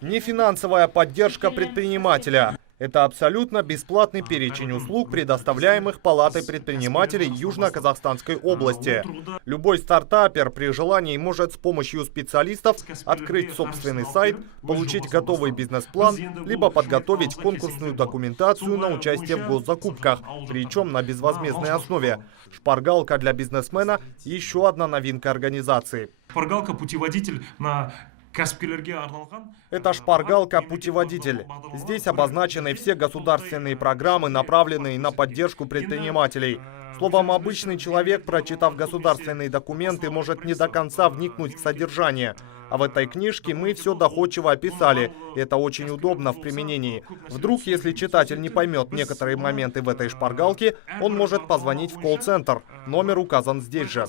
Нефинансовая поддержка предпринимателя. Это абсолютно бесплатный перечень услуг, предоставляемых Палатой предпринимателей Южно-Казахстанской области. Любой стартапер при желании может с помощью специалистов открыть собственный сайт, получить готовый бизнес-план, либо подготовить конкурсную документацию на участие в госзакупках, причем на безвозмездной основе. Шпаргалка для бизнесмена – еще одна новинка организации. Шпаргалка путеводитель на... Это шпаргалка-путеводитель. Здесь обозначены все государственные программы, направленные на поддержку предпринимателей. Словом, обычный человек, прочитав государственные документы, может не до конца вникнуть в содержание. А в этой книжке мы все доходчиво описали. Это очень удобно в применении. Вдруг, если читатель не поймет некоторые моменты в этой шпаргалке, он может позвонить в колл-центр. Номер указан здесь же.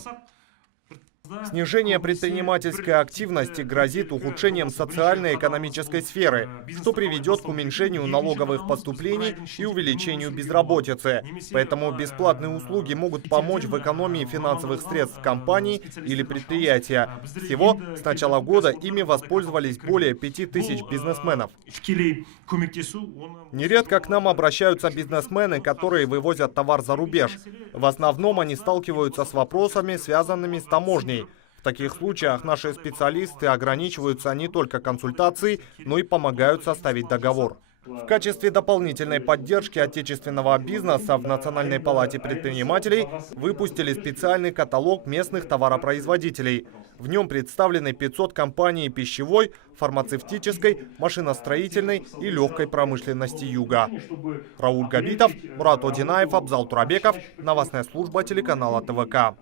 Снижение предпринимательской активности грозит ухудшением социально-экономической сферы, что приведет к уменьшению налоговых поступлений и увеличению безработицы. Поэтому бесплатные услуги могут помочь в экономии финансовых средств компаний или предприятия. Всего с начала года ими воспользовались более 5000 бизнесменов. Нередко к нам обращаются бизнесмены, которые вывозят товар за рубеж. В основном они сталкиваются с вопросами, связанными с таможней. В таких случаях наши специалисты ограничиваются не только консультацией, но и помогают составить договор. В качестве дополнительной поддержки отечественного бизнеса в Национальной палате предпринимателей выпустили специальный каталог местных товаропроизводителей. В нем представлены 500 компаний пищевой, фармацевтической, машиностроительной и легкой промышленности Юга. Рауль Габитов, Мурат Одинаев, Абзал Турабеков. Новостная служба телеканала ТВК.